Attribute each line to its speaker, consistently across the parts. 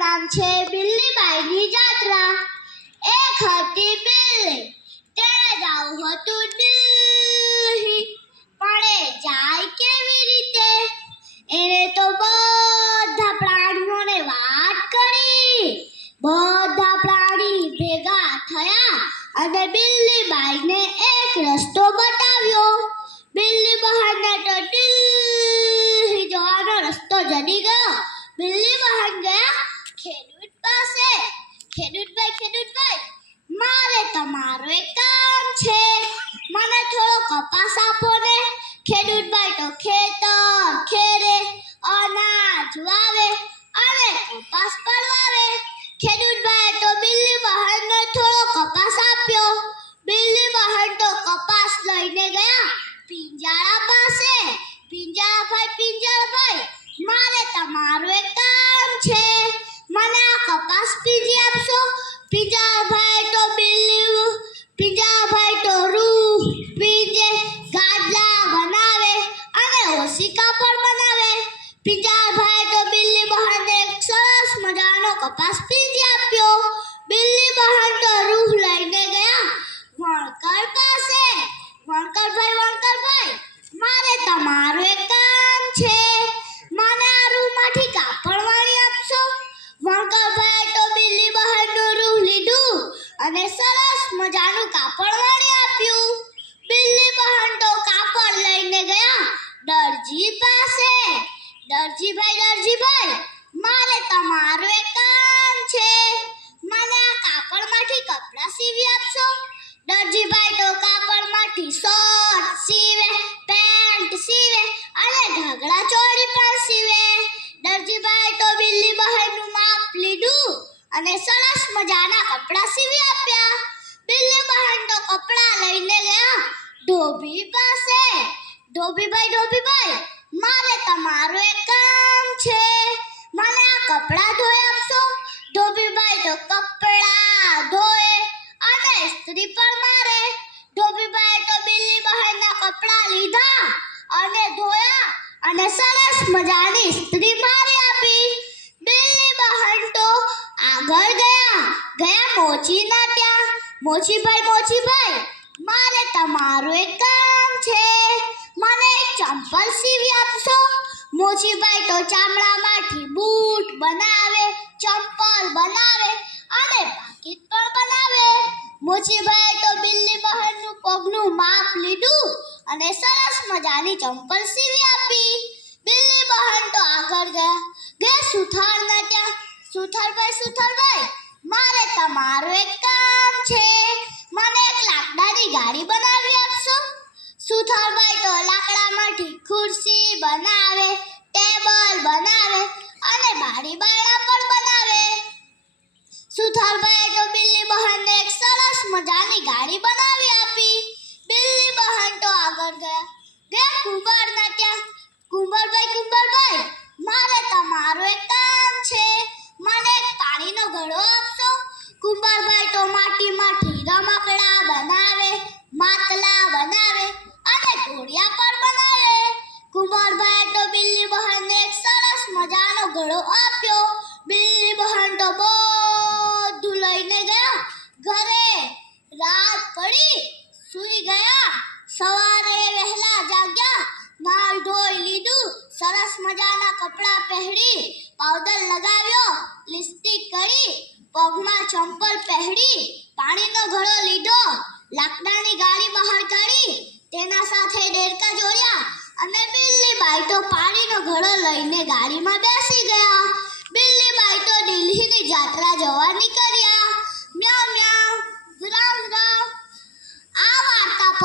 Speaker 1: નામ છે બિલ્લીબાઈની જાત્રા. એક હતી બિલ્લી, તેણે જવું હતું દિલ્હી. પણ એ જાય કેવી રીતે? એણે તો બધા પ્રાણીઓને વાત કરી. બધા પ્રાણી ભેગા થયા અને બિલ્લીબાઈને એક રસ્તો બતાવ્યો. છે. મને આ કપાસ પીજી આપશો? પીજા ભાઈ તો બિલ્લી પિંજારાભાઈ તો રૂ, પીજે ગાદલા અને સરસ મજાનું કાપડ વાળી આપ્યું. બિલ્લી બહાર તો કાપડ લઈને ગયા દરજી પાસે. દરજીભાઈ દરજીભાઈ, મારે તમારું એક કામ છે. મને આ કાપડમાંથી કપડાં સીવી આપશો? દરજીભાઈ તો કાપડમાંથી શર્ટ સીવે, પેન્ટ સીવે અને ઘાઘરા ચોળી અને સરસ મજાના કપડાં સીવી આપ્યા. બિલ્લી બહેન તો કપડાં લઈને ગયા. ધોબી પાસે. ધોબીભાઈ ધોબીભાઈ, મારે તમારું એક કામ છે. મને આ કપડાં ધોઈ આપશો? ધોબીભાઈ તો કપડાં ધોએ અને ઇસ્ત્રી પણ મારે. ધોબીભાઈ તો બિલ્લી બહેનના કપડાં લીધા અને ધોયા અને સરસ મજાની ઇસ્ત્રી મારી આપી બિલ્લી બહેન તો આગળ ગયા ગયા મોચીના ત્યાં મોચીભાઈ મોચીભાઈ મારે તમારું એક કામ છે. મને એક ચંપલ સીવી આપશો? મોચીભાઈ તો ચામડામાંથી બૂટ બનાવે, ચંપલ બનાવે અને પાકીટ પણ બનાવે. મોચીભાઈ તો બિલ્લી બહેનનું પગનું માપ લીધું અને સરસ મજાની ચંપલ સીવી આપી. બિલ્લી બહેન તો આગળ ગયા. ગયા સુથારના ત્યાં સુથારભાઈ સુથારભાઈ, મારે તમારું એક કામ છે. મને એક લાકડાની ગાડી બનાવી આપશો? સુથારભાઈ તો લાકડામાંથી ખુરશી બનાવે, ટેબલ બનાવે અને બારી બારણા પણ બનાવે. સુથારભાઈ તો બિલ્લી બહેનને એક સરસ મજાની ગાડી બનાવી આપી. બિલ્લી બહેન તો આગળ ગયા. ગયા કુંભારના ત્યાં. કુંભારભાઈ કુંભારભાઈ, મારે તમારું એક કામ છે. કુંભારભાઈ તો માટીમાંથી રમકડા બનાવે, માટલા બનાવે અને ઘોડિયા પણ બનાવે. કુંભારભાઈ તો બિલ્લી બહેનને એક સરસ મજાનો ઘડો આપ્યો. બિલ્લી બહેન તો બધું લઈને ગયા. ઘરે રાત પડી, સૂઈ ગયા. સવારે વહેલા જાગ્યા. નાળ ધોઈ સરસ મજાના કપડાં પહેરી પાવડર લગાવ્યો લિપસ્ટિક કરી, પગમાં ચંપલ પહેરી, પાણીનો ઘડો લીધો, લાકડાની ગાડી બહાર કાઢી, તેના સાથે ડેરકા જોડ્યા અને બિલ્લી બાઈ તો પાણીનો ઘડો લઈને ગાડીમાં બેસી ગયા. બિલ્લી બાઈ તો દિલ્હીની જાત્રા જવા નીકળ્યા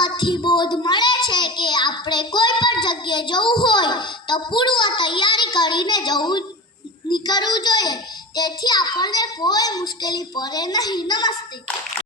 Speaker 1: વાર્તા બોધ મળે છે કે આપણે કોઈ પણ જગ્યાએ જવું હોય તો પૂર્વ તૈયારી કરીને જવું નીકળવું જોઈએ. તેથી આપણને કોઈ મુશ્કેલી પડે નહીં. નમસ્તે.